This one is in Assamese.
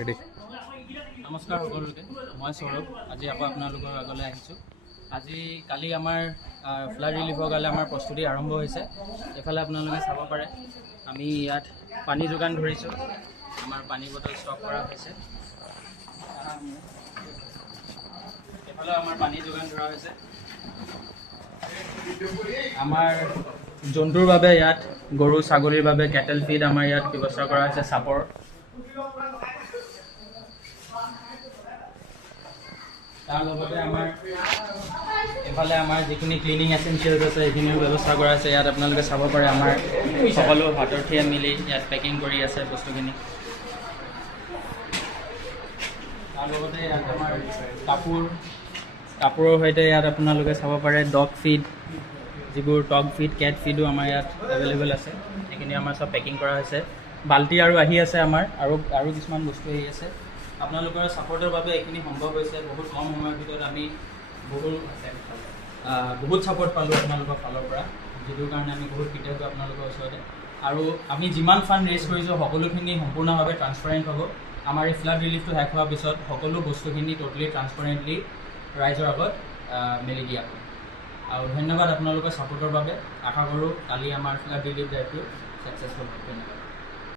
ৰেডি। নমস্কাৰ সকলোকে, মই সৌৰভ। আজি আকৌ আপোনালোকৰ আগলৈ আহিছোঁ। কালি আমাৰ ফ্লাড ৰিলিফৰ কাৰণে আমাৰ প্ৰস্তুতি আৰম্ভ হৈছে। এইফালে আপোনালোকে চাব পাৰে আমি ইয়াত পানী যোগান ধৰিছোঁ। আমাৰ পানী বটল ষ্টক কৰা হৈছে। এইফালেও আমাৰ পানী যোগান ধৰা হৈছে। আমাৰ জন্তুৰ বাবে ইয়াত গৰু ছাগলীৰ বাবে কেটেল ফিড আমাৰ ইয়াত ব্যৱস্থা কৰা হৈছে চাপৰ। তাৰ লগতে এফালে আমাৰ যিখিনি ক্লিনিং এচেঞ্চিয়েলছ আছে সেইখিনিও ব্যৱস্থা কৰা আছে। ইয়াত আপোনালোকে চাব পাৰে আমাৰ সকলো হাতৰথিয়ে মিলি ইয়াত পেকিং কৰি আছে বস্তুখিনি। তাৰ লগতে ইয়াত আমাৰ কাপোৰৰ সৈতে ইয়াত আপোনালোকে চাব পাৰে ডগ ফিড, যিবোৰ ডগ ফিড কেট ফিডো আমাৰ ইয়াত এভেইলেবল আছে। সেইখিনি আমাৰ চব পেকিং কৰা হৈছে। বাল্টি আৰু আহি আছে আমাৰ আৰু কিছুমান বস্তু আহি আছে। আপোনালোকৰ ছাপৰ্টৰ বাবে এইখিনি সম্ভৱ হৈছে। বহুত কম সময়ৰ ভিতৰত আমি বহুত ছাপৰ্ট পালোঁ আপোনালোকৰ ফালৰ পৰা, যিটোৰ কাৰণে আমি বহুত কৃতজ্ঞ আপোনালোকৰ ওচৰতে। আৰু আমি যিমান ফাণ্ড ৰেইজ কৰিছোঁ সকলোখিনি সম্পূৰ্ণভাৱে ট্ৰান্সপাৰেণ্ট হ'ব। আমাৰ এই ফ্লাড ৰিলিফটো শেষ হোৱাৰ পিছত সকলো বস্তুখিনি ট'টেলি ট্ৰান্সপাৰেণ্টলি ৰাইজৰ আগত মেলি দিয়া হ'ব। আৰু ধন্যবাদ আপোনালোকৰ ছাপৰ্টৰ বাবে। আশা কৰোঁ কালি আমাৰ ফ্লাড ৰিলিফ ড্ৰাইভটো ছাকচেছফুল হ'ব। ধন্যবাদ।